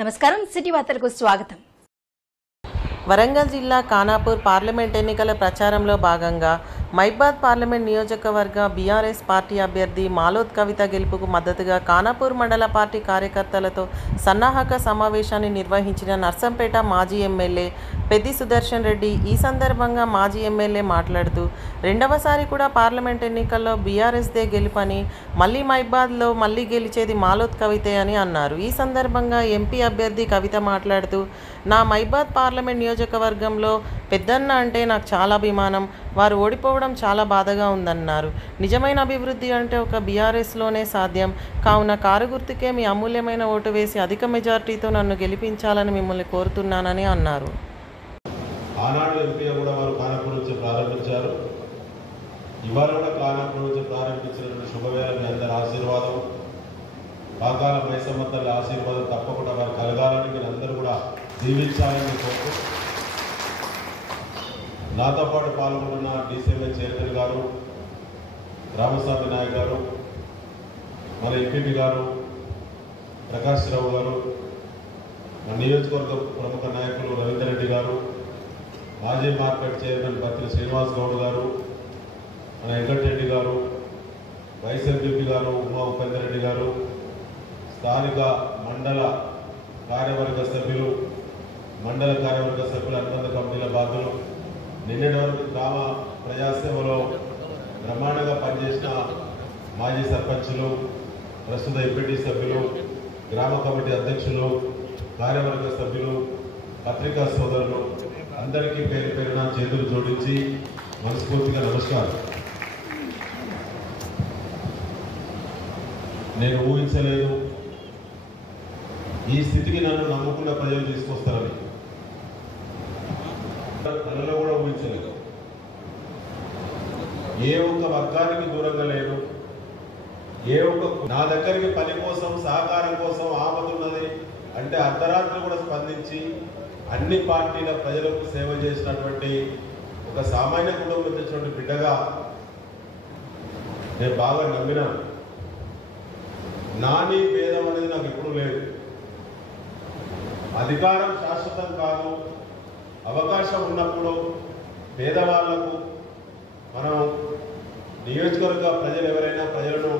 నమస్కారం, సిటీ వార్తలకు స్వాగతం. వరంగల్ జిల్లా ఖానాపూర్ పార్లమెంట్ ఎన్నికల ప్రచారంలో భాగంగా మైబాద్ పార్లమెంట్ నియోజకవర్గ బీఆర్ఎస్ పార్టీ అభ్యర్థి మాలోత్ కవిత గెలుపుకు మద్దతుగా ఖానాపూర్ మండల పార్టీ కార్యకర్తలతో సన్నాహక సమావేశాన్ని నిర్వహించిన నర్సంపేట మాజీ ఎమ్మెల్యే పెద్ది సుదర్శన్ రెడ్డి. ఈ సందర్భంగా మాజీ ఎమ్మెల్యే మాట్లాడుతూ రెండవసారి కూడా పార్లమెంట్ ఎన్నికల్లో బీఆర్ఎస్దే గెలుపని, మళ్ళీ మైబాద్లో మళ్ళీ గెలిచేది మాలోత్ కవితే అని అన్నారు. ఈ సందర్భంగా ఎంపీ అభ్యర్థి కవిత మాట్లాడుతూ, నా మైబాద్ పార్లమెంట్ నియోజకవర్గంలో పెద్దన్న అంటే నాకు చాలా అభిమానం. వారు ఓడిపోవడం చాలా బాధగా ఉందన్నారు. నిజమైన అభివృద్ధి అంటే ఒక బీఆర్ఎస్లోనే సాధ్యం. కావున కారు గుర్తుకే మీ అమూల్యమైన ఓటు వేసి అధిక మెజార్టీతో నన్ను గెలిపించాలని మిమ్మల్ని కోరుతున్నానని అన్నారు. ఆనాడు ఎంపీగా కూడా వారు ఖానాపూర్ నుంచి ప్రారంభించారు. ఇవాళ కూడా ఖానాపూర్ నుంచి ప్రారంభించినటువంటి శుభవేళ మీ అందరి ఆశీర్వాదం, పాకాల మైసమ్మ తల్లి ఆశీర్వాదం తప్పకుండా వారు కలగాలని మీరు అందరూ కూడా దీవించాలని కోరుతూ, నాతో పాటు పాల్గొంటున్న డీసీఎంఏ చైర్మన్ గారు, రామస్వామి నాయక్ గారు, మన ఎంపీపీ గారు ప్రకాష్ రావు గారు, మన నియోజకవర్గ ప్రముఖ నాయకులు రవీందర్ రెడ్డి గారు, మాజీ మార్కెట్ చైర్మన్ పత్రి శ్రీనివాస్ గౌడ్ గారు, మన వెంకటరెడ్డి గారు, వైస్ ఎంపీపీ గారు ఉమా ఉపేందర్ రెడ్డి గారు, స్థానిక మండల కార్యవర్గ సభ్యులు, మండల కార్యవర్గ సభ్యులు, అనుబంధ కమిటీల బాధ్యులు, నిన్నటి వరకు గ్రామ ప్రజాసేవలో బ్రహ్మాండంగా పనిచేసిన మాజీ సర్పంచులు, ప్రస్తుత ఎంపీటీ సభ్యులు, గ్రామ కమిటీ అధ్యక్షులు, కార్యవర్గ సభ్యులు, పత్రికా సోదరులు అందరికీ పేరు పేరున చేతులు జోడించి మనస్ఫూర్తిగా నమస్కారం. నేను ఊహించలేదు ఈ స్థితికి నన్ను నమ్ముకున్న ప్రజలు తీసుకొస్తారని. నన్ను కూడా ఊహించలేదు. ఏ ఒక్క వర్గానికి దూరంగా లేను. ఏ ఒక్క నా దగ్గరికి పని కోసం, సహకారం కోసం ఆపదున్నది అంటే అర్ధరాత్రి కూడా స్పందించి అన్ని పార్టీల ప్రజలకు సేవ చేసినటువంటి ఒక సామాన్య కుటుంబం తెచ్చినటువంటి బిడ్డగా నేను బాగా నమ్మినాను. నాని భేదం అనేది నాకు ఎప్పుడూ లేదు. అధికారం శాశ్వతం కాదు. అవకాశం ఉన్నప్పుడు పేదవాళ్లకు మనం నియోజకవర్గ ప్రజలు ఎవరైనా ప్రజలను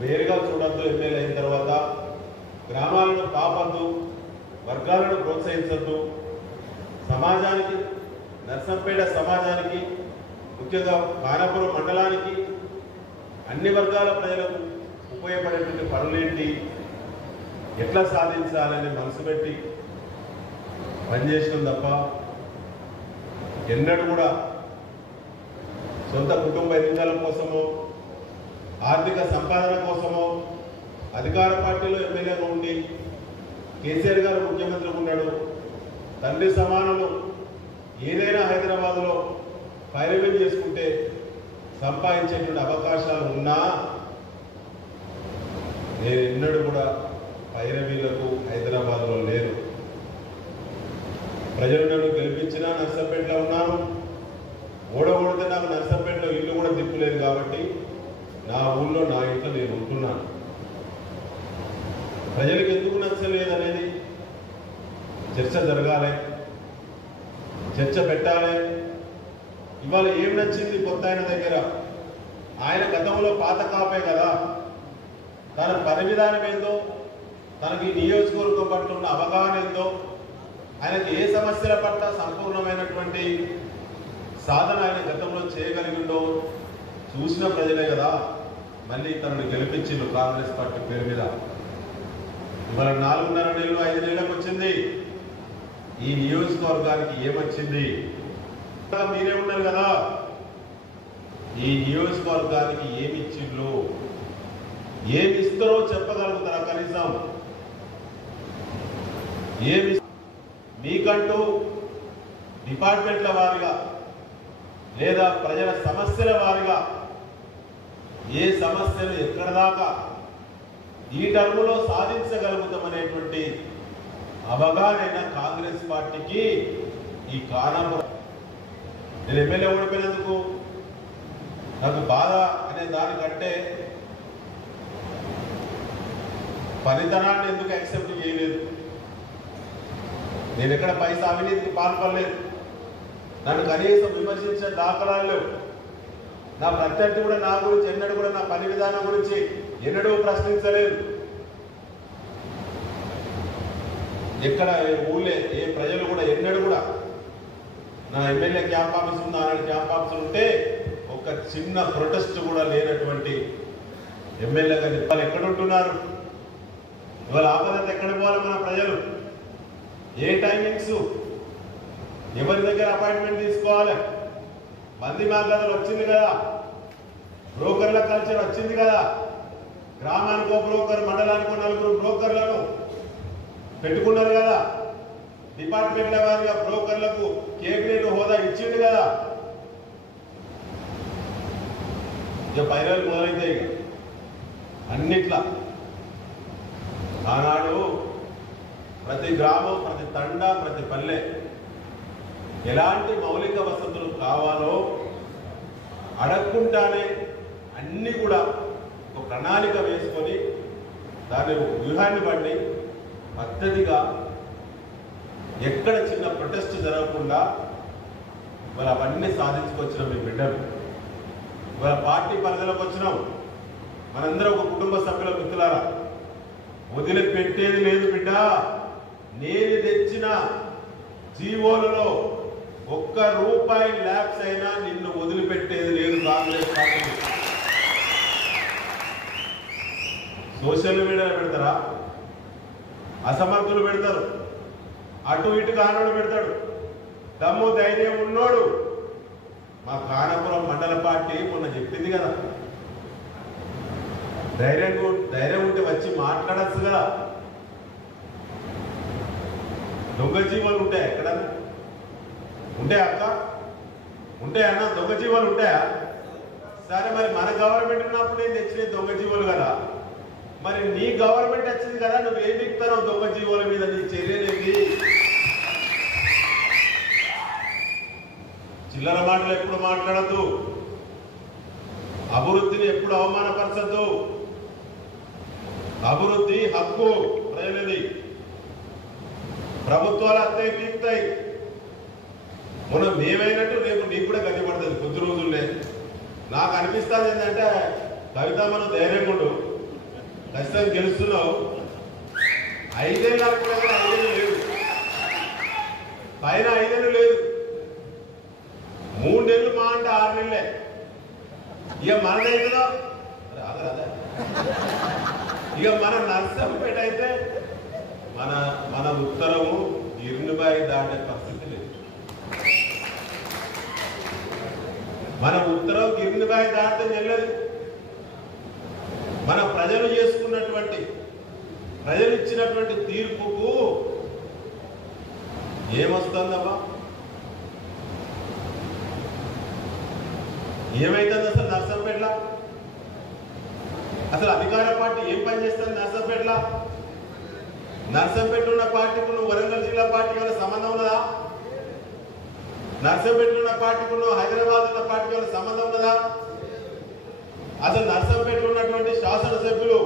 వేరుగా చూడొద్దు. ఎమ్మెల్యే అయిన తర్వాత గ్రామాలను పాపద్దు, వర్గాలను ప్రోత్సహించద్దు. సమాజానికి, నర్సంపేట సమాజానికి, ముఖ్యంగా ఖానాపూర్ మండలానికి, అన్ని వర్గాల ప్రజలకు ఉపయోగపడేటువంటి పనులేంటి, ఎట్లా సాధించాలని మనసు పెట్టి పనిచేయడం తప్ప ఎన్నడూ కూడా సొంత కుటుంబ ఎన్నికల కోసమో, ఆర్థిక సంపాదన కోసమో, అధికార పార్టీలో ఎమ్మెల్యేగా ఉండి కేసీఆర్ గారు ముఖ్యమంత్రి ఉన్నాడు, తండ్రి సమానులు ఏదైనా హైదరాబాద్లో పైరవీ చేసుకుంటే సంపాదించేటువంటి అవకాశాలు ఉన్నా నేను ఎన్నడూ కూడా పైరవీలకు హైదరాబాద్లో లేను. ప్రజలు నన్ను గెలిపించినా నర్సంపేటలో ఉన్నాను. ఓడగొడితే నాకు నర్సంపేటలో ఇల్లు కూడా దిక్కులేదు కాబట్టి నా ఊళ్ళో నా ఇంట్లో నేను ఉంటున్నాను. ప్రజలకు ఎందుకు నచ్చలేదు అనేది చర్చ జరగాలి, చర్చ పెట్టాలి. ఇవాళ ఏం నచ్చింది కొత్త ఆయన దగ్గర? ఆయన గతంలో పాత కాపే కదా. తన పని విధానం ఏందో, తనకి నియోజకవర్గం పట్ల ఉన్న అవగాహన ఏందో, ఆయనకి ఏ సమస్యల పట్ల సంపూర్ణమైనటువంటి సాధన ఆయన గతంలో చేయగలిగిందో చూసిన ప్రజలే కదా మళ్ళీ తనను గెలిపించిండు కాంగ్రెస్ పార్టీ పేరు మీద. ఇవాళ 4.5 నెలలు 5 నెలలకు వచ్చింది. ఈ నియోజకవర్గానికి ఏమొచ్చింది? మీరే ఉన్నారు కదా, ఈ నియోజకవర్గానికి ఏమి ఇచ్చిండ్రు, ఏమి ఇస్తారో చెప్పగలుగుతారా? కనీసం ఏమి మీకంటూ డిపార్ట్మెంట్ల వారిగా లేదా ప్రజల సమస్యల వారిగా ఏ సమస్యలు ఎక్కడ దాకా ఈ టర్ములో సాధించగలుగుతామనేటువంటి అవగాహన కాంగ్రెస్ పార్టీకి ఈ ఖానాపూర్. నేను ఎమ్మెల్యే ఓడిపోయినందుకు నాకు బాధ అనే దానికంటే పనితనాన్ని ఎందుకు యాక్సెప్ట్ చేయలేదు, నేను ఎక్కడ పైసా అవినీతికి పాల్పడలేదు. నన్ను కనీసం విమర్శించిన దాఖలాలు లేవు. నా ప్రత్యర్థి కూడా నా గురించి ఎన్నడూ కూడా నా పని విధానం గురించి ఎన్నడూ ప్రశ్నించలేదు. ఎక్కడ ఊళ్ళే ఏ ప్రజలు కూడా ఎన్నడూ కూడా నా ఎమ్మెల్యే క్యాంప్ ఆఫీస్ ఉందా అలాంటి క్యాంప్ ఆఫీస్ ఉంటే ఒక చిన్న ప్రొటెస్ట్ కూడా లేనటువంటి ఎమ్మెల్యే గారు వాళ్ళు ఎక్కడ ఉంటున్నారు? ఇవాళ ఆపదంత ఎక్కడ పోవాలి మన ప్రజలు? ఏ టైమింగ్స్, ఎవరి దగ్గర అపాయింట్మెంట్ తీసుకోవాలి? మంది మార్గాలు వచ్చింది కదా, బ్రోకర్ల కల్చర్ వచ్చింది కదా. గ్రామానికో బ్రోకర్, మండలానికో 4 బ్రోకర్లను పెట్టుకున్నారు కదా. డిపార్ట్మెంట్ల వారిగా బ్రోకర్లకు కేబినెట్ హోదా ఇచ్చింది కదా. ఇక పైరలు మొదలైతాయి ఇక అన్నిట్లా. ఆనాడు ప్రతి గ్రామం, ప్రతి తండ, ప్రతి పల్లె ఎలాంటి మౌలిక వసతులు కావాలో అడగకుండానే అన్ని కూడా ఒక ప్రణాళిక వేసుకొని దాని వ్యూహాన్ని బట్టి పద్ధతిగా ఎక్కడ చిన్న ప్రొటెస్ట్ జరగకుండా మరి అవన్నీ సాధించుకొచ్చిన మీ బిడ్డలు ఇవాళ పార్టీ పరిధిలోకి వచ్చినాం. మనందరం ఒక కుటుంబ సభ్యుల మిత్రులారా. వదిలిపెట్టేది లేదు బిడ్డ. నేను తెచ్చిన జీవోలలో ₹1 ల్యాబ్స్ అయినా నిన్ను వదిలిపెట్టేది లేదు కాంగ్రెస్ పార్టీ. సోషల్ మీడియాలో పెడతారా? అసమర్థులు పెడతారు, అటు ఇటు కానోడు పెడతాడు. దమ్ము ధైర్యం ఉన్నోడు మా కానపురం మండల పార్టీ మొన్న చెప్పింది కదా, ధైర్యం ఉంటే వచ్చి మాట్లాడచ్చు కదా. దొంగ జీవాలు ఉంటాయా ఎక్కడ? ఉంటాయా అక్క? ఉంటాయా అన్న? దొంగ జీవాలు ఉంటాయా? సరే, మరి మన గవర్నమెంట్ ఉన్నప్పుడు నేను తెచ్చిన దొంగ జీవాలు కదా. మరి నీ గవర్నమెంట్ వచ్చింది కదా, నువ్వు ఏం దిగుతావు దొంగ జీవాల మీద? నీ చర్యలేంది? చిల్లర మాటలు ఎప్పుడు మాట్లాడద్దు. అభివృద్ధిని ఎప్పుడు అవమానపరచద్దు. అభివృద్ధి హక్కు ప్రజలది. ప్రభుత్వాలు అత్తయి తీరుతాయి. మనం మేమైనట్టు రేపు నీకు కూడా గతిపడుతుంది కొద్ది రోజుల్లో. నాకు అనిపిస్తుంది ఏంటంటే, కవిత మనం ధైర్యంగా ఉండు, ఖచ్చితంగా గెలుస్తున్నావు. 5 ఏళ్ళు అనుకున్నా 5 ఏళ్ళు లేదు, పైన 5 ఏళ్ళు లేదు, 3 ఏళ్ళు మా అంటే 6 నెలలే. ఇక మనదైతుందో అదే ఇక మన నర్సంపేట అయితే మన ఉత్తరము ఇరునిబాయి దాటే పరిస్థితి లేదు. మన ఉత్తరం గిరినిబాయి దాటితే వెళ్ళదు. మన ప్రజలు చేసుకున్నటువంటి, ప్రజలు ఇచ్చినటువంటి తీర్పుకు ఏమొస్తుందమ్మా? ఏమైతుంది అసలు నర్సంపేటలో? అసలు అధికార పార్టీ ఏం పని చేస్తుంది నర్సంపేటలో? నర్సంపేట ఉన్న పార్టీకు నువ్వు వరంగల్ జిల్లా పార్టీ వల్ల సంబంధం ఉన్నదా? నర్సంపేట ఉన్న పార్టీకు నువ్వు హైదరాబాద్ ఉన్న పార్టీ వల్ల సంబంధం ఉన్నదా? అసలు నర్సంపేట ఉన్నటువంటి శాసనసభ్యులు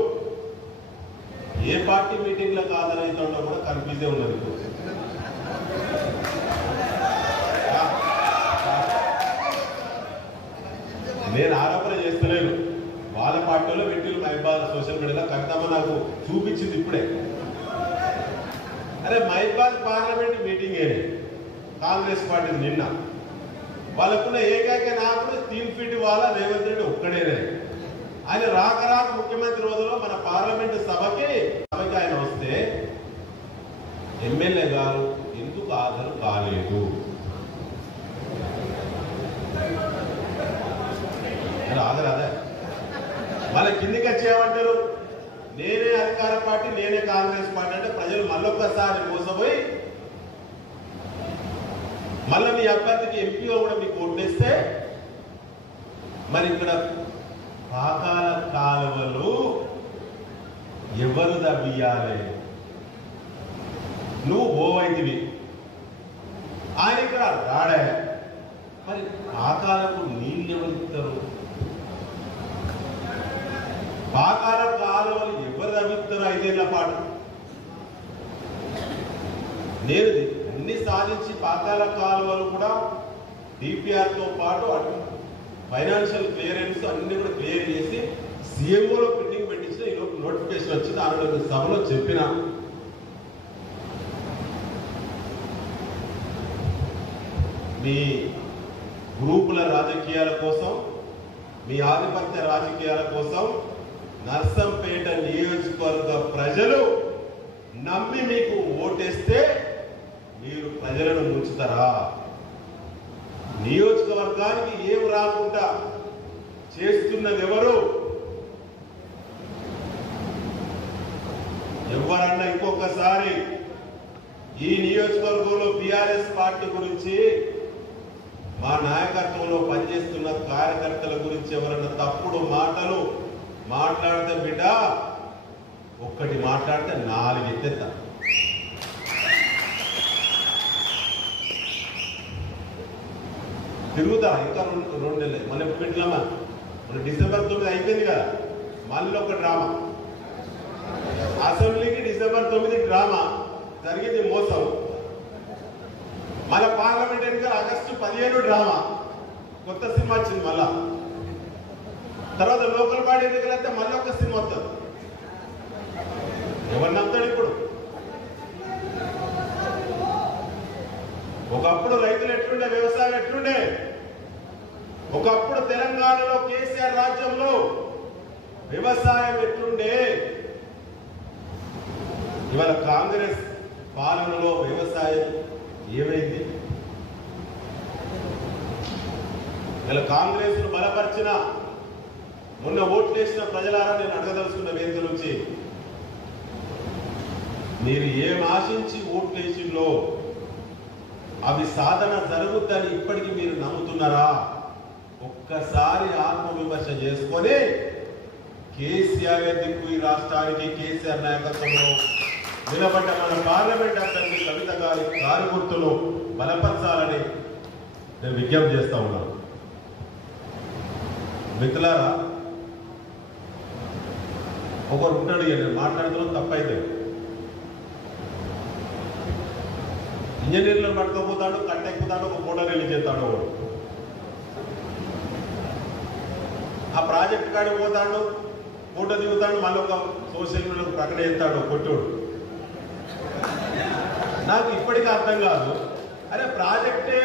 ఏ పార్టీ మీటింగ్లకు హాజరైతుండో కూడా కన్ఫ్యూజే ఉన్నది. నేను ఆరోపణ చేస్తలేను, వాళ్ళ పార్టీలో పెట్టిలు మైబాద్ సోషల్ మీడియాలో కవితమ్మ నాకు చూపించింది ఇప్పుడే. అరే మైబాద్ పార్లమెంట్ మీటింగ్ ఏది కాంగ్రెస్ పార్టీ నిన్న. వాళ్ళకున్న ఏకైక నాయకుడు 3 ఫీట్ వాళ్ళ రేవంత్ రెడ్డి ఒక్కడేనే. ఆయన రాక ముఖ్యమంత్రి రోజులో మన పార్లమెంటు సభకి ఆయన వస్తే ఎమ్మెల్యే గారు ఎందుకు హాజరు కాలేదు? హాజరు అదే వాళ్ళ కిందికి వచ్చేయమంటారు. నేనే అధికార పార్టీ, నేనే కాంగ్రెస్ పార్టీ అంటే ప్రజలు మళ్ళొక్కసారి మోసపోయి మళ్ళీ మీ అభ్యర్థికి ఎంపీగా కూడా మీకు ఓటేస్తే మరి ఇక్కడ పాకాల కాలువలు ఎవరు దవ్వియాలి? నువ్వు ఓవైతివి, ఆయన ఇక్కడ రాడే. మరి పాకాలకు నీళ్ళు ఎవరు ఇస్తారు? పాకాల కాలువలు ఎవరు దవ్విస్తారు 5 ఏళ్ల పాటు? అన్ని సాధించి పాకాల కాలువలు కూడా డిపిఆర్తో పాటు అటు ఫైనాన్షియల్ క్లియరెన్స్ అన్ని కూడా క్లియర్ చేసి సీఎంఓలో ప్రింటింగ్ పెట్టించిన ఈరోజు నోటిఫికేషన్ వచ్చింది. ఆనాడు సభలో చెప్పిన మీ గ్రూపుల రాజకీయాల కోసం, మీ ఆధిపత్య రాజకీయాల కోసం నర్సంపేట నియోజకవర్గ ప్రజలు నమ్మి మీకు ఓటేస్తే మీరు ప్రజలను ముంచుతారా? నియోజకవర్గానికి ఏం రాకుండా చేస్తున్నది ఎవరు? ఎవరన్నా ఇంకొకసారి ఈ నియోజకవర్గంలో బీఆర్ఎస్ పార్టీ గురించి, మా నాయకత్వంలో పనిచేస్తున్న కార్యకర్తల గురించి ఎవరన్నా తప్పుడు మాటలు మాట్లాడితే బిడ్డ, ఒక్కటి మాట్లాడితే 4 ఎత్తేస్తా. తిరుగుతా ఇంకా 2 నెలలు. మళ్ళీ ఎప్పుడు పెట్టినామా? మన డిసెంబర్ 9 అయిపోయింది కదా, మళ్ళీ ఒక డ్రామా. అసెంబ్లీకి డిసెంబర్ 9 డ్రామా జరిగింది, మోసం. మళ్ళీ పార్లమెంట్ ఎన్నికలు ఆగస్టు 15 డ్రామా, కొత్త సినిమా వచ్చింది. మళ్ళా తర్వాత లోకల్ బాడీ ఎన్నికలు అయితే మళ్ళీ ఒక సినిమా వస్తుంది. ఎవరిని నమ్ముతాడు ఇప్పుడు? ఒకప్పుడు రైతులు ఎట్లుండే, వ్యవసాయం ఎట్లుండే? ఒకప్పుడు తెలంగాణలో కేసీఆర్ రాజ్యంలో వ్యవసాయం ఎట్లుండే? ఇవాళ కాంగ్రెస్ పాలనలో వ్యవసాయం ఏమైంది? ఇలా కాంగ్రెస్ ను బలపరిచిన, మొన్న ఓట్లేసిన ప్రజలారా నేను అడగదలుచుకున్న వేదిక నుంచి, మీరు ఏం ఆశించి ఓట్లేసిందో అవి సాధన జరుగుద్దని ఇప్పటికీ మీరు నమ్ముతున్నారా? ఒక్కసారి ఆత్మవిమర్శ చేసుకొని కేసీఆర్ దిక్కు ఈ రాష్ట్రానికి, కేసీఆర్ నాయకత్వంలో నిలబడ్డ మన పార్లమెంట్ అభ్యర్థి కవిత గారి కారు గుర్తులు బలపరచాలని నేను విజ్ఞప్తి చేస్తా ఉన్నాను. మిత్రులారా, ఒకరు ఉంటాడు, నేను మాట్లాడుతున్నాను తప్పైతే, ఇంజనీర్లను పట్టుకోపోతాడు, కట్టెక్కుతాడు, ఒక ఫోటో రిలీజ్ చేస్తాడు ఒకడు. ఆ ప్రాజెక్ట్ కాడికి పోతాడు, ఫోటో దిగుతాడు, మళ్ళీ ఒక సోషల్ మీడియాలో ప్రకటన చేస్తాడు కొట్టుడు. నాకు ఇప్పటికీ అర్థం కాదు. అరే ప్రాజెక్టే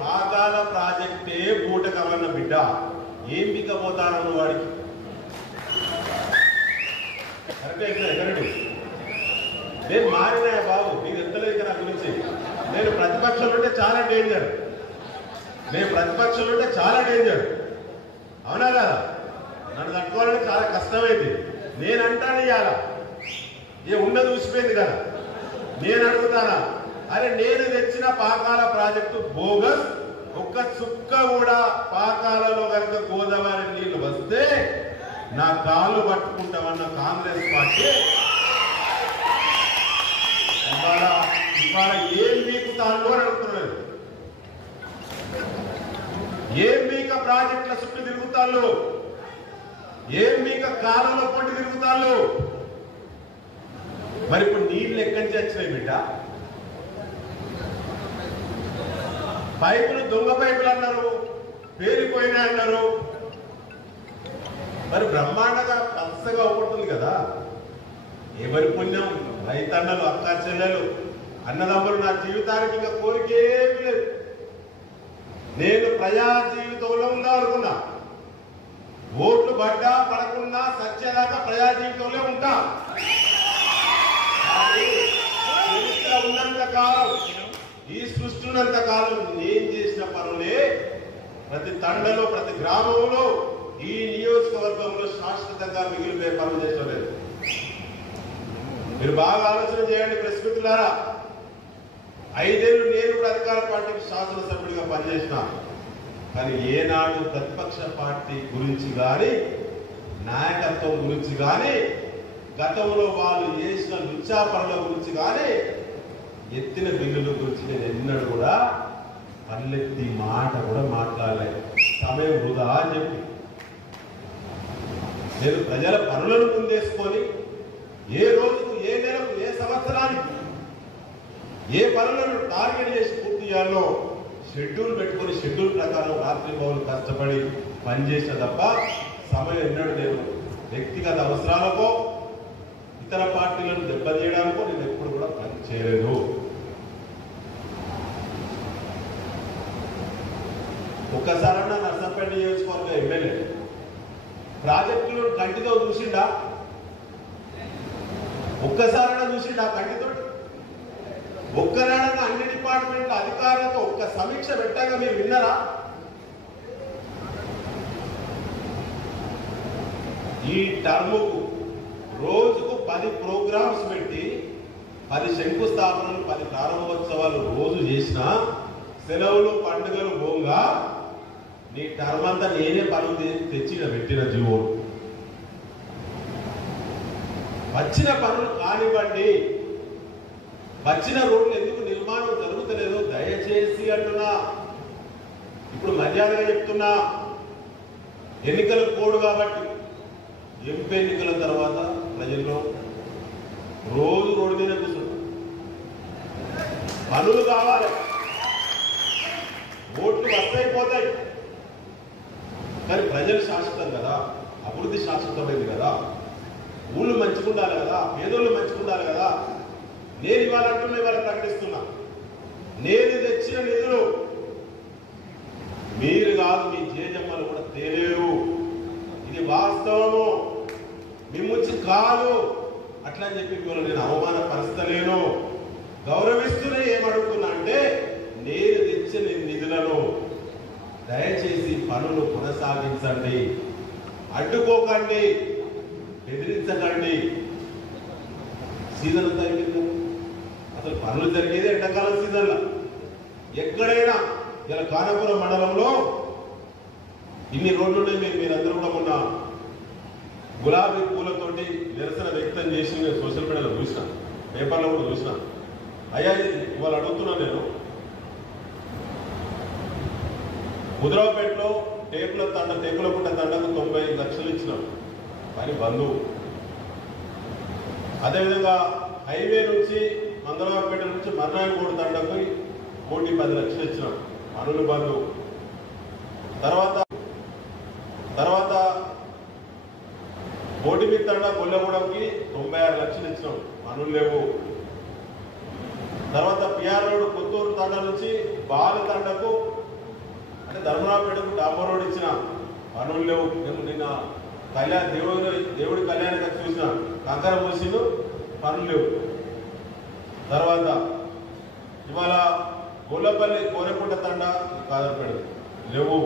పాకాల ప్రాజెక్టే పూట కవన్న బిడ్డ, ఏం బిగ్గపోతానన్న వాడికి కరెక్టే కరెక్ట్. నేను మారినా బాబు, నీకు ఎంతలేదు నా గురించి. నేను ప్రతిపక్షంలో ఉంటే చాలా డేంజర్, అవునా కదా? నన్ను తట్టుకోవాలంటే చాలా కష్టమైంది. నేను అంటాను ఇవాళ ఏ ఉన్నది ఊసిపోయింది కదా, నేను అడుగుతానా? అరే నేను తెచ్చిన పాకాల ప్రాజెక్టు బోగస్, ఒక్క చుక్క కూడా పాకాలలో కనుక గోదావరి నీళ్లు వస్తే నా కాళ్ళు పట్టుకుంటామన్న కాంగ్రెస్ పార్టీ ఇవాళ ఏం మీకుతాను అని అడుగుతున్నాడు. ఏం మీక ప్రాజెక్టుల చుట్టూ తిరుగుతాళ్ళు, ఏం మీక కాలంలో పొంటి తిరుగుతాళ్ళు. మరి ఇప్పుడు నీళ్ళు ఎక్కడి నుంచి వచ్చినాయి బిడ్డ? పైపులు దొంగ పైపులు అన్నారు, పేరిపోయినాయి అన్నారు. మరి బ్రహ్మాండంగా పచ్చగా అవుతుంది కదా. ఎవరి పుణ్యం? రైతన్నలు, అక్క చెల్లెలు, అన్నదమ్ములు. నా జీవితానికి ఇంకా కోరికేమీ లేదు. నేను ప్రజా జీవితంలో ఉందా అనుకున్నా. ఓట్లు పడ్డా పడకున్నా సత్యదాకా ప్రజా జీవితంలో ఉంటా. ఉన్నంత కాలం, ఈ సృష్టి ఉన్నంత కాలం నేను చేసిన పనులే ప్రతి తండలో, ప్రతి గ్రామంలో, ఈ నియోజకవర్గంలో శాశ్వతంగా మిగిలిపోయే పనులు చేస్తలేదు. మీరు బాగా ఆలోచన చేయండి ప్రెస్ మిత్రులారా. 5 ఏళ్ళు నేను కూడా అధికార పార్టీకి శాసనసభ్యుడిగా పనిచేసిన, కానీ ఏనాడు ప్రతిపక్ష పార్టీ గురించి కానీ, నాయకత్వం గురించి కానీ, గతంలో వాళ్ళు చేసిన లుచ్చా పనుల గురించి కానీ, ఎత్తిన బిల్లుల గురించి నేను ఎన్నడూ కూడా పల్లెత్తి మాట కూడా మాట్లాడలేదు. సమయం వృధా అని చెప్పి నేను ప్రజల పనులను ముందేసుకొని ఏ రోజుకు, ఏ నెలకు, ఏ సంవత్సరానికి ఏ పనులను టార్గెట్ చేసి పూర్తి చేయాలో షెడ్యూల్ పెట్టుకుని షెడ్యూల్ ప్రకారం రాత్రి పౌరులు కష్టపడి పనిచేసిన తప్ప సమయం ఎన్నడూ లేదు. వ్యక్తిగత అవసరాలకో ఇతర పార్టీలను దెబ్బతీయడానికో నేను ఎప్పుడు కూడా పని చేయలేదు. ఒక్కసారన్నా నర్సంపేట నియోజకవర్గ ఎమ్మెల్యే ప్రాజెక్టులు కంటితో చూసిండా? ఒక్కసారైనా చూసిండా కంటితో? ఒక్కనాడన్నా అన్ని డిపార్ట్మెంట్ల అధికారులతో ఒక్క సమీక్ష పెట్టాక మీరు విన్నారా? ఈ టర్ముకు రోజుకు 10 ప్రోగ్రామ్స్ పెట్టి 10 శంకుస్థాపనలు 10 ప్రారంభోత్సవాలు రోజు చేసిన సెలవులు పండుగలు పోగా నీ టర్మ్ అంతా నేనే పనులు తెచ్చిన పెట్టిన జీవో వచ్చిన పనులు కానివ్వండి. వచ్చిన రోడ్లు ఎందుకు నిర్మాణం జరుగుతలేదు దయచేసి అంటున్నా. ఇప్పుడు మర్యాదగా చెప్తున్నా, ఎన్నికల కోడ్ కాబట్టి ఎంపీ ఎన్నికల తర్వాత ప్రజల్లో రోజు రోడ్డు మీద కూర్చుంటారు. పనులు కావాలి, ఓట్లు వస్తాయిపోతాయి, కానీ ప్రజలు శాశ్వతం కదా, అభివృద్ధి శాశ్వతమైంది కదా, ఊళ్ళు మంచుకుండాలి కదా, పేదోళ్ళు మంచుకుండాలి కదా. నేను ఇవాళ అంటున్నా, ఇవాళ ప్రకటిస్తున్నా, నేను తెచ్చిన నిధులు మీరు కాదు, మీ జేజమ్మలు కూడా తేలేరు. ఇది వాస్తవము, మిమ్ముచ్చి కాదు అట్లా అని చెప్పి మిమ్మల్ని నేను అవమానపరుస్తలేను. గౌరవిస్తూనే ఏమడుగుతున్నా అంటే, నేను తెచ్చిన నిధులను దయచేసి పనులు కొనసాగించండి, అడ్డుకోకండి, బెదిరించకండి. సీజన్ అంతా అయిపోయింది, అసలు పనులు జరిగేది ఎండాకాలం సీజన్లో. ఎక్కడైనా ఇలా ఖానాపురం మండలంలో ఇన్ని రోడ్లు ఉన్నాయి. మీరందరూ కూడా మొన్న గులాబీ పూలతోటి నిరసన వ్యక్తం చేసి నేను సోషల్ మీడియాలో చూసిన, పేపర్లో కూడా చూసిన. అయ్యా ఇవాళ అడుగుతున్నాను నేను, ముద్రాపేటలో టేకుల పుట్ట తండకు 95 లక్షలు ఇచ్చినాం, పని బంధు. అదేవిధంగా హైవే నుంచి మంగళవారపేట నుంచి మర్నాయగూడ తండకు 1,10 లక్షలు ఇచ్చినాం, పనులు బంధు. తర్వాత బోటిమీద తండ గొల్లగూడెంకి 96 లక్షలు ఇచ్చినాం, పనులు లేవు. తర్వాత పిఆర్ రోడ్ కొత్తూరు తండ నుంచి బాలు తండకు అంటే ధర్మరావుపేటకు డాంబర్ రోడ్ ఇచ్చిన, పనులు లేవు. మేము నిన్న దేవుడి కళ్యాణానికి చూసిన కంకర మూసిండు, పనులు లేవు. తర్వాత ఇవాళ గొల్లపల్లి కోరెకుంట తండ కాదరపేట లేవు.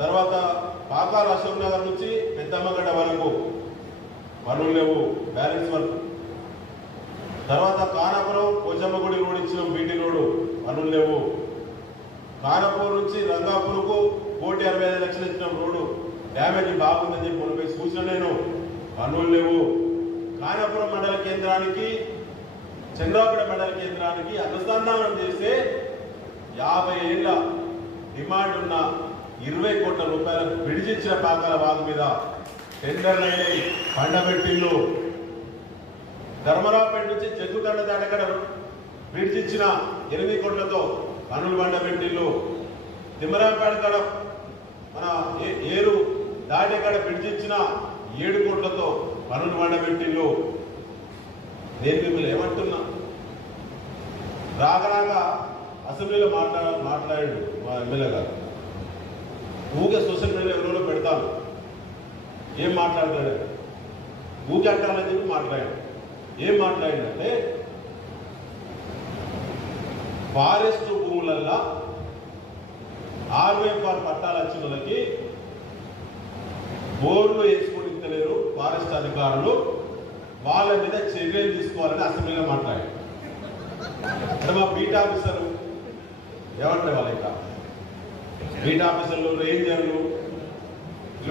తర్వాత పాకాల అశోక్ నగర్ నుంచి పెద్దమ్మగడ్డ వరకు పనులు లేవు, బ్యాలెన్స్ వర్క్. తర్వాత కానాపురం పోచమ్మగుడి రోడ్ ఇచ్చినాం, బీటీ రోడ్డు, పనులు లేవు. కానపూర్ నుంచి రంగాపూర్కు 1,65 లక్షలు ఇచ్చిన రోడ్డు డ్యామేజ్ బాగుందని చెప్పి మొన్న సూచన నేను, పనులు లేవు. కానాపురం మండల కేంద్రానికి చంద్రాపేట మండల కేంద్రానికి అనుసంధానం చేస్తే 50 ఏళ్ల డిమాండ్ ఉన్న 20 కోట్ల రూపాయలకు విడిచిచ్చిన పాకాల వాగు మీద టెండర్లు పండబెట్టిళ్ళు. ధర్మరావుపేట నుంచి చెక్కుతండ దాటక్కడ విడిచిచ్చిన 8 కోట్లతో పనులు బండబెట్టిళ్ళు. తిమ్మరాంపేట కాడ మన ఏరు దాటే కాడ విడిచిచ్చిన 7 కోట్లతో పనులు బండబెట్టిళ్ళు. నేను మిమ్మల్ని ఏమంటున్నా, రాగరాగా అసెంబ్లీలో మాట్లాడాడు మా ఎమ్మెల్యే గారు. ఊకే సోషల్ మీడియా ఎవరిలో పెడతాను, ఏం మాట్లాడతాడు, ఊకే అంటానని చెప్పి మాట్లాడాడు. ఏం మాట్లాడిందంటే, ఫారెస్ట్ భూములల్లో RVFR పట్టాలు వచ్చిన వాళ్ళకి బోర్లు వేసుకొని ఇస్తలేరు ఫారెస్ట్ అధికారులు, వాళ్ళ మీద చర్యలు తీసుకోవాలని అసెంబ్లీలో మాట్లాడారు. అంటే మా బీట్ ఆఫీసర్లు ఏమంటారు, వాళ్ళ ఇంకా బీట్ ఆఫీసర్లు, రేంజర్లు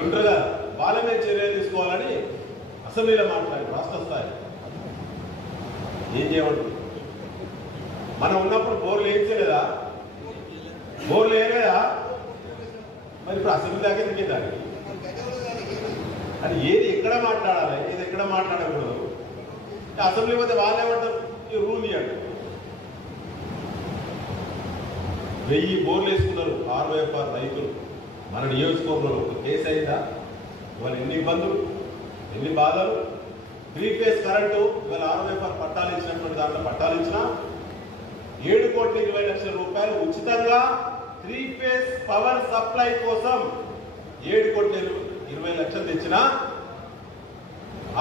ఉంటారు కదా, వాళ్ళ మీద చర్యలు తీసుకోవాలని అసెంబ్లీలో మాట్లాడారు రాష్ట్ర స్థాయి. ఏం చేయమంటారు? మనం ఉన్నప్పుడు బోర్లు వేయించలేదా? బోర్లు వేయలేదా? మరి ఇప్పుడు అసెంబ్లీ దాకా దిగేదానికి అని ఏది ఎక్కడ మాట్లాడాలి, ఏది ఎక్కడ మాట్లాడకూడదు. అసెంబ్లీ పోతే వాళ్ళు ఏమంటారు, ఈ రూల్ ఇవ్వండి. 1000 బోర్లు వేసుకున్నారు ఆర్వైఎఫ్ఆర్ రైతులు. మన నియోజకవర్గంలో ఒక కేసు అయిందా? ఇవాళ ఎన్ని ఇబ్బందులు, ఎన్ని బాధలు. 3 ఫేజ్ కరెంటు ఇవాళ ఆర్వైఎఫ్ఆర్ పట్టాలు ఇచ్చినటువంటి దాంట్లో పట్టాలు ఇచ్చినా 7,20,00,000 రూపాయలు ఉచితంగా 3 ఫేజ్ పవర్ సప్లై కోసం 7,20,00,000 తెచ్చినా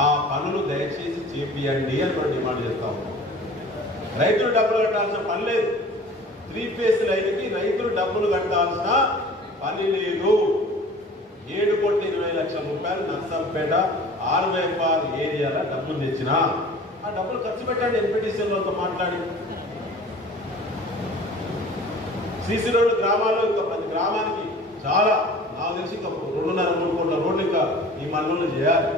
ఆ పనులు దయచేసి చేపియండి అని మనం డిమాండ్ చేస్తా ఉన్నాం. రైతులు డబ్బులు కట్టాల్సిన పని లేదు. 3 ఫేజ్ లైన్కి రైతులు డబ్బులు కట్టాల్సిన పని లేదు. 7,20,00,000 రూపాయలు నర్సంపేట ఆర్వైఎఫ్ఆర్ ఏరియాలో డబ్బులు తెచ్చినా ఆ డబ్బులు ఖర్చు పెట్టండి. ఎంపీటీసీలతో మాట్లాడి సీసీ రోడ్డు గ్రామాల్లో ఇంకా ప్రతి గ్రామానికి చాలా నాకు తెలిసి ఇంకా 2.5-3 కోట్ల రోడ్లు ఇంకా ఈ మండలంలో చేయాలి.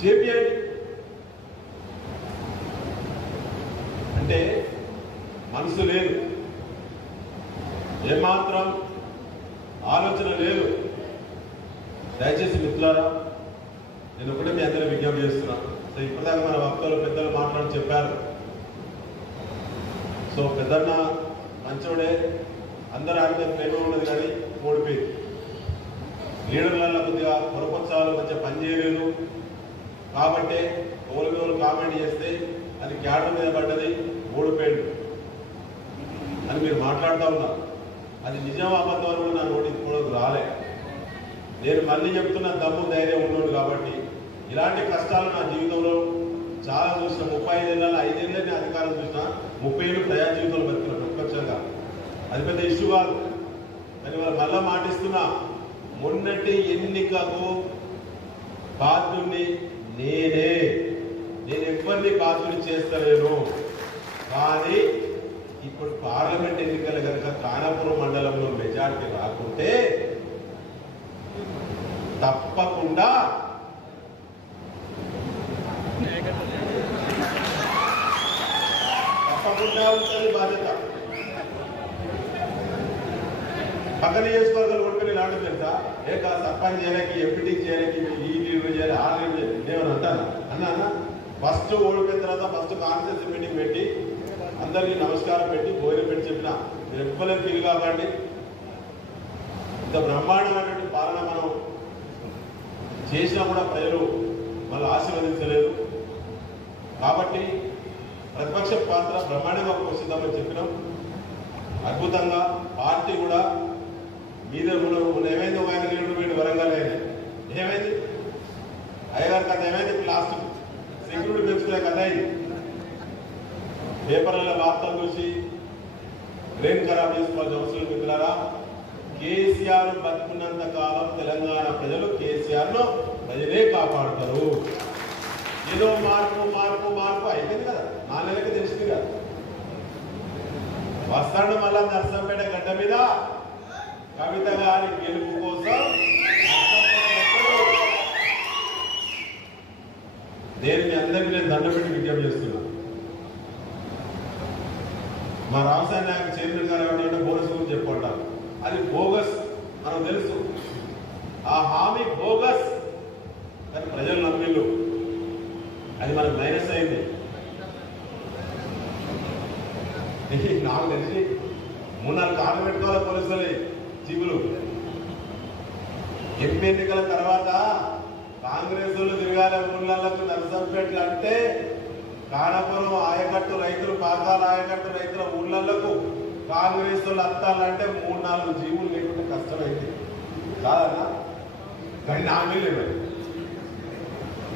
చేపియండి. అంటే మనసు లేదు, ఏమాత్రం ఆలోచన లేదు. దయచేసి మిత్రులారా, నేను ఒకటే మీ అందరూ విజ్ఞప్తి చేస్తున్నా. సో ఇప్పటిదాకా మన వక్తలు పెద్దలు మాట్లాడి చెప్పారు. సో పెద్దన్న మంచోడే, అందరూ ఆయన మీద ప్రేమ ఉన్నది, కానీ ఓడిపోయింది. లీడర్లలో కొద్దిగా పొరపచ్చాలు మంచిగా పనిచేయలేదు కాబట్టి ఓళ్ళు కామెంట్ చేస్తే అది క్యాడర్ మీద పడ్డది, ఓడిపోయాడు అని మీరు మాట్లాడుతూ ఉన్నారు. అది నిజం అబద్ధం అని నా నోటికి కూడా రాలే. నేను మళ్ళీ చెప్తున్నా, దమ్ము ధైర్యం ఉన్నాడు కాబట్టి ఇలాంటి కష్టాలు నా జీవితంలో చాలా చూసిన. 35 ఏళ్ళ 5 ఏళ్ళని అధికారం చూసిన, 30 ఏళ్ళు ప్రజా జీవితంలో బతికిన ప్రతిపక్షంగా. అది పెద్ద ఇష్యూ కాదు. కానీ వాళ్ళు మళ్ళా మాటిస్తున్నా, మొన్నటి ఎన్నికకు బాధ్యుడిని నేను ఎవరిని బాధ్యుని చేస్తలేను. కానీ ఇప్పుడు పార్లమెంట్ ఎన్నికలు కనుక ఖానాపూర్ మండలంలో మెజారిటీ రాకుంటే తప్పకుండా ఉంటుంది బాధ్యత. పక్క నియోజకవర్గాలు ఓడిపోయి లాంటి తెలుసా? ఏక సర్పంచ్ చేయడానికి, ఎంపీటీ చేయడానికి, ఈ లీడర్ చేయాలి, ఆ లీడర్ చేయాలి. నేను అంటాను అన్న ఫస్ట్ ఓడిపోయిన తర్వాత ఫస్ట్ కాన్ఫరెన్స్ మీటింగ్ పెట్టి అందరికీ నమస్కారం పెట్టి భోజనం పెట్టి చెప్పిన మీరు ఎవ్వరూ ఫీల్ కాకండి. ఇంత బ్రహ్మాండమైనటువంటి పాలన మనం చేసినా కూడా ప్రజలు మళ్ళీ ఆశీర్వదించలేదు. కాబట్టి ప్రతిపక్ష పాత్ర బ్రహ్మాండంగా పోషిద్దామని చెప్పినాం. అద్భుతంగా పార్టీ కూడా మీద ఏమైంది, ఒక ఆయన లీడర్ వీడు వరంగల్ అయినా ఏమైంది, అయ్యగారి కథ ఏమైంది, లాస్ట్ సెక్యూరిటీ పెంచుకునే కథ అయింది. పేపర్లలో వార్తలు చూసి బ్రెయిన్ ఖరాబ్ చేసుకోవాల్సిన అవసరం మిత్రులారా. కేసీఆర్ బతుకున్నంత కాలం తెలంగాణ ప్రజలు కేసీఆర్ను ప్రజలే కాపాడతారు. ఏదో మార్పు మార్పు మార్పు అయిపోయింది కదా, 4 నెలలకి తెలిసింది కదా. వస్తాడు మళ్ళా నర్సంపేట గడ్డ మీద కవిత గారి గెలుపు కోసం దేనిని అందరికీ నేను దండ పెట్టి విజ్ఞప్తి చేస్తున్నా. మా రామసాయి నాయకు చైర్మన్ గారు ఏమంటే బోనస్ గురించి చెప్పుకుంటారు. అది బోగస్ మనకు తెలుసు, ఆ హామీ బోగస్. కానీ ప్రజలు నమ్మిళ్ళు, అది మనకు మైనస్ అయింది. నాకు తెలిసి 3-4 కార్లు పెట్టుకోవాలి పోలీసులు జీబులు. ఎంపీ ఎన్నికల తర్వాత కాంగ్రెస్ వాళ్ళు తిరగాల ఊళ్ళకు నర్సంపేటలు అంటే కానపురం ఆయకట్టు రైతులు, పాకాల ఆయకట్టు రైతుల ఊళ్ళకు కాంగ్రెస్ వాళ్ళు అత్తాలంటే 3-4 జీవులు లేకుంటే కష్టమైంది కాదన్నా. కానీ హామీ లేవు.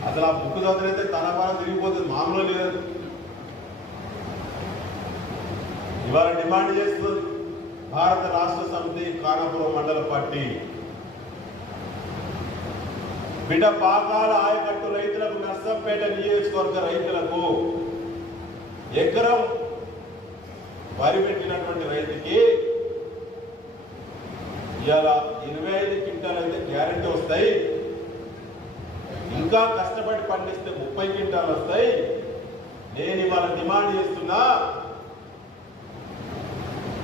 అసలు ఆ బుక్ చదివితే తన పరం తిరిగిపోతుంది, మామూలు లేదు. ఇవాళ డిమాండ్ చేస్తుంది భారత రాష్ట్ర సమితి ఖానాపురం మండల పార్టీ. బిడ్డ పాకాల ఆయకట్టు రైతులకు, నర్సంపేట నియోజకవర్గ రైతులకు ఎకరం వరి పెట్టినటువంటి రైతుకి ఇవాళ 25 క్వింటాలు అయితే గ్యారెంటీ వస్తాయి. ఇంకా కష్టపడి పండిస్తే 30 క్వింటాలు వస్తాయి. నేను ఇవాళ డిమాండ్ చేస్తున్నా,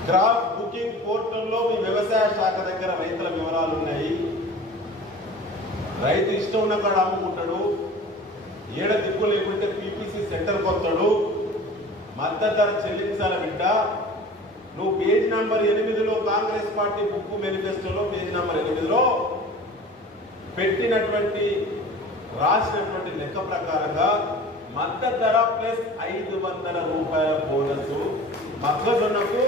క్రాప్ బుకింగ్ పోర్టల్లో మీ వ్యవసాయ శాఖ దగ్గర రైతుల వివరాలు ఉన్నాయి. రైతు ఇష్టం ఉన్న కాడ అమ్ముకుంటాడు, ఏడ దిక్కు లేకుంటే పీపీసీ సెంటర్కి వస్తాడు, మద్దతు ధర చెల్లించాల బిడ్డ. నువ్వు పేజ్ నంబర్ 8లో కాంగ్రెస్ పార్టీ బుక్ మేనిఫెస్టోలో పేజ్ నంబర్ 8లో పెట్టినటువంటి రాసినటువంటి లెక్క ప్రకారంగా మద్దతు ధర ప్లస్ 500 రూపాయల బోనస్ మొక్కజొన్నకు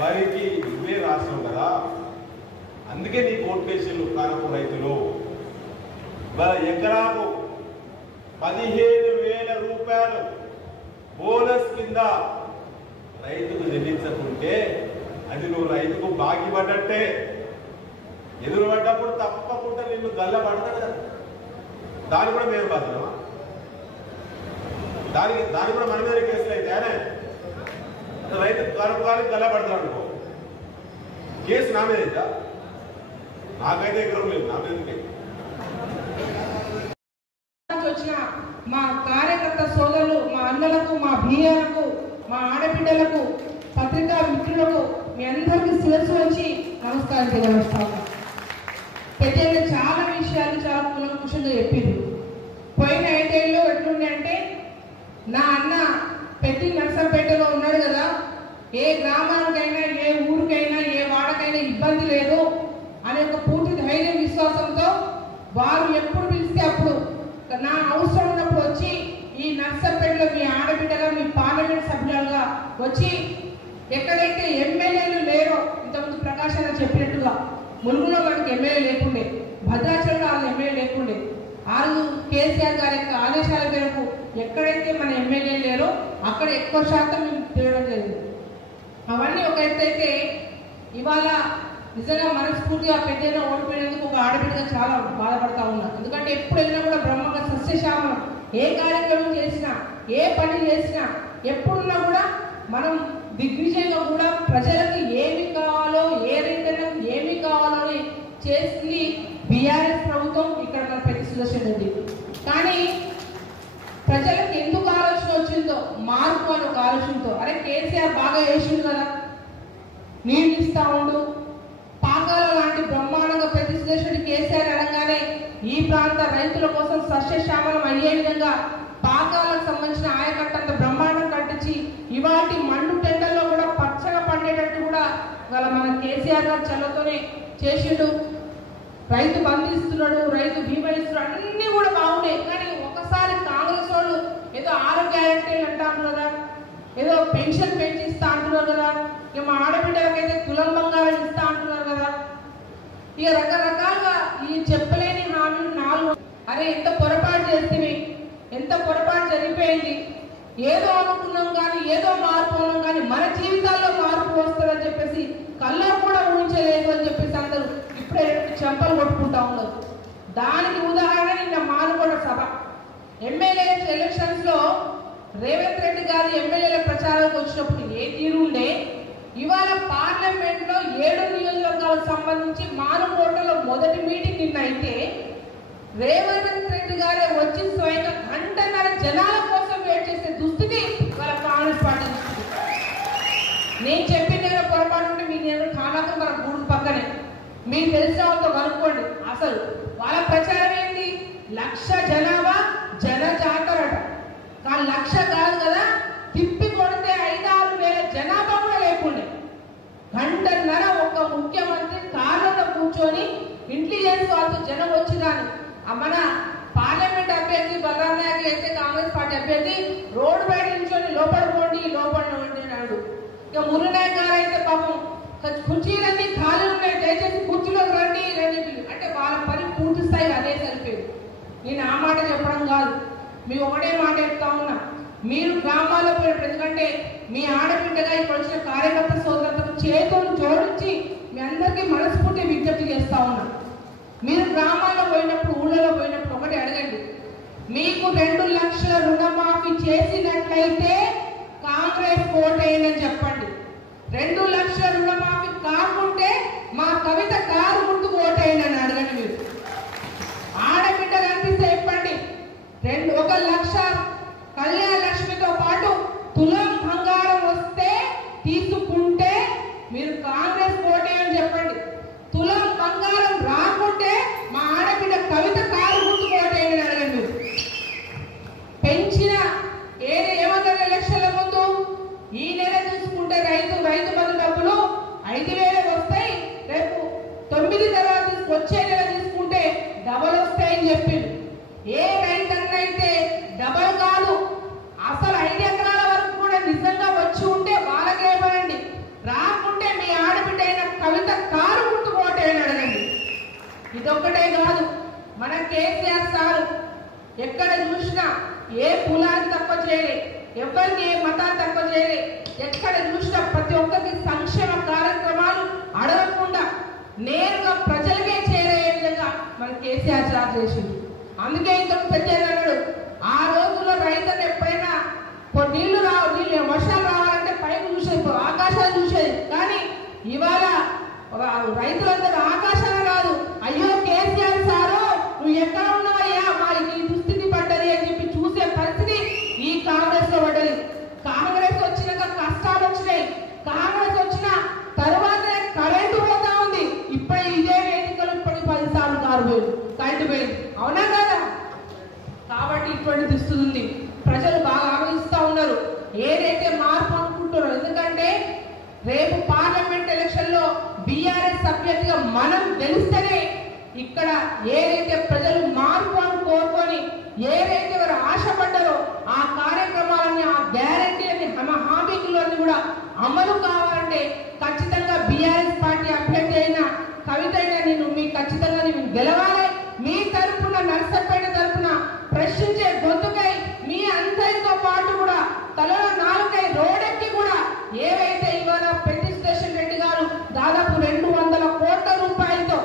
వరికి ఇవే రాసినావు కదా, అందుకే నీకు ఓట్లేసిళ్ళు కానపూర్ రైతులు. ఎకరాకు 15,000 రూపాయలు బోనస్ కింద రైతుకు చెల్లించకుంటే అది నువ్వు రైతుకు బాకీ పడ్డట్టే. ఎదురు పడ్డప్పుడు తప్పకుండా నిన్ను గల్ల పడతాడు కదా, దాన్ని కూడా మేము బాధ్యమా? దాని కూడా మన మీద కేసులు అయితే రైతు కనుక్కోవాలి గల్ల పడతాడు అనుకో, కేసు నా మీద అయితే నాకైతే ఎక్కడ లేదు, నా మీద వచ్చిన మా కార్యకర్త సోదరులు, మా అన్నలకు, మా బియ్యాలకు, మా ఆడబిడ్డలకు, పత్రికా మిత్రులకు మీ అందరికీ శిరస్సు వచ్చి నమస్కారం తెలియజేస్తాను. పెద్దలు చాలా విషయాలు చాలా కులంకుశంగా చెప్పింది. పోయిన 5 ఏళ్ళలో ఎట్లుండే అంటే, నా అన్న పెద్ద నర్సంపేటలో ఉన్నాడు కదా, ఏ గ్రామానికైనా ఏ ఊరికైనా ఏ వాడకైనా ఇబ్బంది లేదు అనే ఒక పూర్తి ధైర్యం విశ్వాసంతో వారు ఎప్పుడు పిలిస్తే అప్పుడు నా అవసరం ఉన్నప్పుడు వచ్చి ఈ నర్సంపేటలో మీ ఆడబిడ్డగా మీ పార్లమెంట్ సభ్యులుగా వచ్చి ఎక్కడైతే ఎమ్మెల్యేలు లేరో, ఇంతకుముందు ప్రకాశ్ అన్న చెప్పినట్టుగా ములుగులో మనకి ఎమ్మెల్యే లేకుండే, భద్రాచలంలో వాళ్ళు ఎమ్మెల్యే లేకుండే, వాళ్ళు కేసీఆర్ గారి యొక్క ఆదేశాల మేరకు ఎక్కడైతే మన ఎమ్మెల్యే లేరో అక్కడ ఎక్కువ శాతం మేము తిరగడం జరిగింది. అవన్నీ ఒక ఎత్తైతే ఇవాళ నిజంగా మనస్ఫూర్తిగా పెద్దగా ఓడిపోయినందుకు ఒక ఆడబిడ్డగా చాలా బాధపడతా ఉన్నా. ఎందుకంటే ఎప్పుడు వెళ్ళినా కూడా బ్రహ్మంగా సస్యశ్యామలం, ఏ కార్యక్రమం చేసినా ఏ పని చేసినా ఎప్పుడున్నా కూడా మనం దిగ్విజయంగా కూడా ప్రజలకు ఏమి కావాలో, ఏ రీతిలో ఏమి కావాలో అని చేసి బీఆర్ఎస్ ప్రభుత్వం ఇక్కడ మన పెద్ద సుదర్శన్ రెడ్డి. కానీ ప్రజలకు ఎందుకు ఆలోచన వచ్చిందో, మార్పు అని ఒక ఆలోచనతో, అరే కేసీఆర్ బాగా చేసిండు కదా, నీళ్ళు ఇస్తా ఉండు, పాకాల లాంటి బ్రహ్మాండంగా ప్రతిష్ఠించిన కేసీఆర్ అనగానే ఈ ప్రాంత రైతుల కోసం సస్యశ్యామలం అయ్యే విధంగా పాకాలకు సంబంధించిన ఆయకట్టంత బ్రహ్మాండం కట్టించి ఇవాటి మండు టెండర్లో కూడా పచ్చగా పండేటట్టు కూడా వాళ్ళ మన కేసీఆర్ గారు చల్లతోనే చేసిండు. రైతు బంధిస్తున్నాడు, రైతు బీమా ఇస్తున్నాడు, అన్ని కూడా బాగున్నాయి. కానీ ఒకసారి కాంగ్రెస్ వాళ్ళు ఏదో 6 గ్యారెంటీలు అంటారు కదా, ఏదో పెన్షన్ పెంచిస్తా అంటున్నారు కదా, ఇక మా ఆడబిడ్డలకైతే కులం బంగారం ఇస్తా అంటున్నారు కదా, ఇక రకరకాలుగా ఈ చెప్పలేని హామీలు 4. అరే ఎంత పొరపాటు చేస్తే, ఎంత పొరపాటు జరిగిపోయింది. ఏదో అనుకున్నాం కానీ, ఏదో మార్పు ఉన్నాం కానీ మన జీవితాల్లో మార్పు వస్తుందని చెప్పేసి కళ్ళకు కూడా ఊహించలేదు అని చెప్పేసి అందరూ ఇప్పుడే చెంపలు కొట్టుకుంటా ఉన్నారు. దానికి ఉదాహరణ నిన్న మానుకోట సభ ఎమ్మెల్యే ఎలక్షన్స్ లో రేవంత్ రెడ్డి గారి ఎమ్మెల్యేల ప్రచారానికి వచ్చినప్పుడు ఏ తీరు ఉండే, ఇవాళ పార్లమెంట్ లో 7 నియోజకవర్గాలకు సంబంధించి మానుకోటలో మొదటి మీటింగ్ నిన్న అయితే రేవంత్ రెడ్డి గారే వచ్చి స్వయంగా గంటన్నర జనాల కోసం వెయిట్ చేసే దుస్థితి వాళ్ళ కాంగ్రెస్ పార్టీ. నేను చెప్పిన పొరపాటు ఉంటే మీ నేను ఖానాకు మన గూడు పక్కనే మీకు తెలిసిన వాళ్ళతో కనుక్కోండి. అసలు వాళ్ళ ప్రచారం ఏంటి, 1,00,000 జనాభా జన జాతరట. కానీ 1,00,000 కాదు కదా, తిప్పి కొడితే 5-6 వేల జనాభా కూడా లేకుండే. గంటన్నర ఒక ముఖ్యమంత్రి కారులో కూర్చొని ఇంటెలిజెన్స్ వాళ్ళతో జనం వచ్చినాను. మన పార్లమెంట్ అభ్యర్థి బలరాం నాయక్ అయితే కాంగ్రెస్ పార్టీ అభ్యర్థి రోడ్డు బయట నిల్చొని లోపల పోండి అన్నాడు. ఇక మురళీనాయక్ గారు అయితే పాపం కుర్చీలన్నీ ఖాళీ ఉన్నాయి, దయచేసి కుర్చీలోకి రండి అంటే వాళ్ళ పని పూర్తి స్థాయి అదే సరిపోయింది. నేను ఆ మాట చెప్పడం కాదు, మీకు ఒకటే మాట చెప్తా ఉన్నా, మీరు గ్రామాల్లో పోయినప్పుడు, ఎందుకంటే మీ ఆడబిడ్డగా ఇక్కడ వచ్చిన కార్యకర్త సోదరులకు చేతులు జోడించి మీ అందరికీ మనస్ఫూర్తి విజ్ఞప్తి చేస్తా ఉన్నా. మీరు గ్రామాల్లో పోయినప్పుడు, ఊళ్ళలో పోయినప్పుడు ఒకటి అడగండి, మీకు 2 లక్షల రుణమాఫీ చేసినట్లయితే కాంగ్రెస్ ఓటేయని చెప్పండి. 2 లక్షల రుణమాఫీ కాకుంటే మా కవిత కారు గుర్తుకు ఓటేయని అడగండి. మీరు ఆడబిడ్డలు అనిపిస్తే చెప్పండి, 1 లక్ష కళ్యాణ లక్ష్మితో పాటు తులం బంగారం వస్తే తీసుకుంటే మీరు కాంగ్రెస్ ఓటేయని చెప్పండి. తులం బంగారం రాకుంటే మా ఆడబిడ్డ కవిత కారు గుర్తుకు ఓటేయని అడగండి. పెంచిన ఏమన్నారు ఎలక్షన్ల ముందు, ఈ నెల ఇదొక్కటే కాదు, మన కేసీఆర్ సార్ ఎక్కడ చూసినా ఏ కులాన్ని తక్కువ చేయలే, ఎవరికి ఏ మతాన్ని తక్కువ చేయలే, ఎక్కడ చూసినా ప్రతి ఒక్కరికి సంక్షేమ కార్యక్రమాలు అడగకుండా నేరుగా ప్రజలకే చేరే విధంగా మన కేసీఆర్ సార్ చేసింది. అందుకే ఇంతకు పెద్దన్నాడు, ఆ రోజుల్లో రైతులు ఎప్పుడైనా నీళ్లు వర్షాలు రావాలంటే పైకి చూసేది, ఆకాశాలు చూసేది. కానీ ఇవాళ రైతులందరూ ఆకాశాలు కాదు, అయ్యో కేసీఆర్ సారు నువ్వు ఎక్కడ ఉన్నావయ్యా, మా ఈ దుస్థితి పడ్డది అని చెప్పి చూసే పరిస్థితి ఈ కాంగ్రెస్ లో పడ్డది. కాంగ్రెస్ వచ్చినాక కష్టాలు వచ్చినాయి, కాంగ్రెస్ వచ్చిన తర్వాతనే కరెంటు పోతా ఉంది. ఇప్పుడు ఇదే వేదికలు ఇప్పటికి 10 సార్లు కరెంటు పోయింది, అవునా కదా? కాబట్టి ఇటువంటి దుస్థితి ఉంది. ప్రజలు బాగా ఆలోచిస్తూ ఉన్నారు ఏదైతే మార్పు అనుకుంటున్నారు. ఎందుకంటే రేపు పార్లమెంట్ ఎలక్షన్ లో బీఆర్ఎస్ అభ్యర్థిగా మనం గెలిస్తేనే ఇక్కడ ఏదైతే ప్రజలు మార్పు అని కోరుకొని ఏదైతే వారు ఆశపడ్డారో ఆ కార్యక్రమాలని, ఆ గ్యారంటీలని, హామీలన్నీ కూడా అమలు కావాలంటే ఖచ్చితంగా బీఆర్ఎస్ పార్టీ అభ్యర్థి అయిన కవిత అయినా మీకు ఖచ్చితంగా గెలవాలి. మీ తరఫున నర్సంపేట తరఫున ప్రశ్నించే గొంతుకై మీ అందరితో పాటు కూడా తలలో నాలుకై రోడ్డెక్కి కూడా ఏవైతే ఇవాళ పెద్ది స్టేషన్ రెడ్డి గారు దాదాపు 200 కోట్ల రూపాయలతో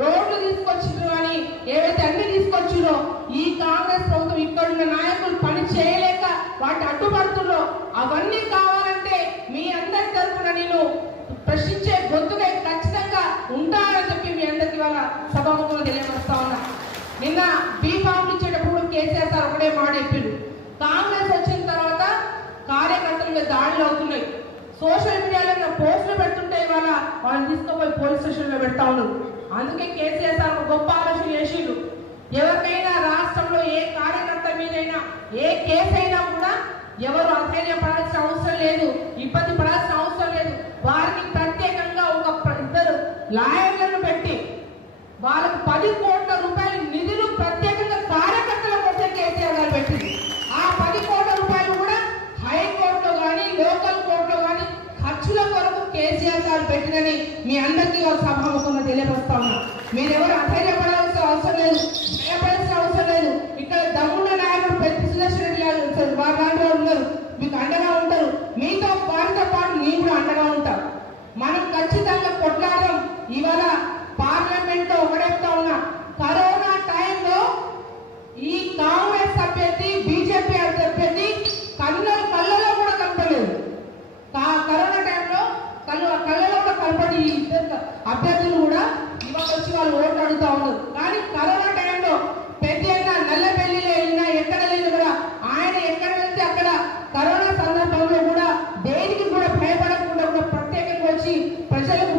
రోడ్లు తీసుకొచ్చిండ్రు అని ఏవైతే అన్ని తీసుకొచ్చిరో ఈ కాంగ్రెస్ ప్రభుత్వం ఇక్కడున్న నాయకులు పని చేయలేక వాటి అడ్డుపడుతున్నో అవన్నీ కావాలంటే మీ అందరి తరఫున నేను ప్రశ్నించే గొంతుకై ఖచ్చితంగా ఉంటానని చెప్పి మీ అందరికి వాళ్ళ సభాముఖంలో తెలియపరుస్తా ఉన్నా. నిన్న బీఫామ్లు ఇచ్చేటప్పుడు కేసీఆర్ సార్ ఒకటే మాట చెప్పిండు, కాంగ్రెస్ వచ్చిన తర్వాత కార్యకర్తల మీద దాడులు అవుతున్నాయి, సోషల్ మీడియాలో పోస్టులు పెడుతుంటే ఇవాళ వాళ్ళని తీసుకుపోయి పోలీస్ స్టేషన్ లో పెడతా ఉన్నారు. అందుకే కేసీఆర్ సార్ ఒక గొప్ప ఆలోచన చేసిండు, ఎవరికైనా రాష్ట్రంలో ఏ కార్యకర్త మీదైనా ఏ కేసు అయినా కూడా ఎవరు అధైర్యపడాల్సిన అవసరం లేదు, ఇబ్బంది పడాల్సిన అవసరం లేదు. వారికి ప్రత్యేకంగా ఒక 2 లాయర్లను పెట్టి వాళ్ళకు 10 కోట్ల రూపాయల నిధులు ప్రత్యేకంగా కార్యకర్తల కోసం కేసీఆర్ గారు పెట్టింది. ఆ 10 కోట్ల రూపాయలు కూడా హైకోర్టులో కానీ లోకల్ కోర్టులో కానీ ఖర్చుల కొరకు కేసీఆర్ గారు పెట్టినని మీ అందరికీ సభాముఖంగా తెలియపరుస్తా ఉన్నారు. మీరెవరు అధైర్యపడాల్సిన అవసరం లేదు, భయపడాల్సిన అవసరం లేదు. ఇక్కడ దమ్మున్న నాయకుడు పెద్ద సుదర్శన్ రెడ్డి గారు వారు ఉన్నారు, మీకు అండగా ఉంటారు. మీతో వారితో పాటు నేను కూడా అండగా ఉంటాను. మనం ఖచ్చితంగా కొట్లాడడం. ఇవాళ పార్లమెంట్ లో ఒకడెప్తా ఉన్నా, కరోనా టైంలో ఈ కాంగ్రెస్ అభ్యర్థి బీజేపీ అభ్యర్థి కళ్ళలో కూడా కనపడలేదు. కరోనా టైంలో కళ్ళలో కూడా కనపడి ఈ ఇద్దరు అభ్యర్థులు కూడా ఇవాళ వచ్చి వాళ్ళు ఓట్లు అడుగుతా ఉన్నారు. కానీ కరోనా టైంలో పెద్ద నల్లబెల్లిలో వెళ్ళినా ఎక్కడ వెళ్ళినా కూడా ఆయన ఎక్కడ వెళ్తే అక్కడ కరోనా సందర్భంలో కూడా దేనికి కూడా భయపడకుండా కూడా ప్రత్యేకంగా వచ్చి ప్రజలకు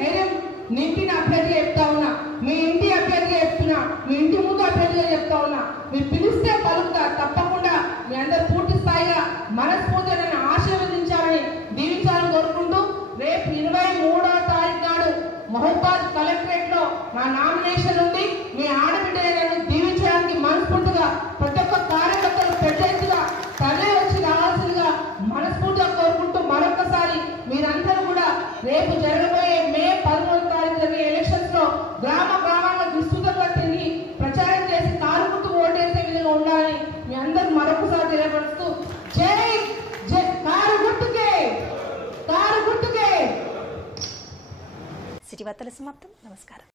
ధైర్యం నింపిన అభ్యర్థి చెప్తా ఉన్నా, మీ ఇంటి అభ్యర్థి చెప్తున్నా, మీ ఇంటి ముందు అభ్యర్థిగా చెప్తా ఉన్నా. మీరు పిలిస్తే పలుకుతా, తప్పకుండా మీ అందరు పూర్తి స్థాయిగా మనస్ఫూర్తిగా నన్ను ఆశీర్వదించాలని దీవించాలని కోరుకుంటూ రేపు 23వ తారీఖు నాడు మహబూబాద్ కలెక్టరేట్ లో నా నామినేషన్ ఉంది. మీ ఆడబిడ్డలను దీవించడానికి మనస్ఫూర్తిగా ప్రతి ఒక్క కార్యకర్తలు పెద్ద ఎత్తుగా తరలి వచ్చి రావాల్సిందిగా మనస్ఫూర్తిగా కోరుకుంటూ మరొకసారి మీరందరూ కూడా రేపు జరగబోయే మే 11వ తారీఖు జరిగే ఎలక్షన్స్ లో గ్రామాల్లో విస్తృతంగా తిరిగి ప్రచారం చేసి కారు గుర్తుకు ఓటేసే విధంగా ఉండాలని మీ అందరూ మరొకసారి తెలియపరుస్తూ జై జై కారు గుర్తుకే, కారు గుర్తుకే. సిటీ వార్తల సమాప్తం. నమస్కారం.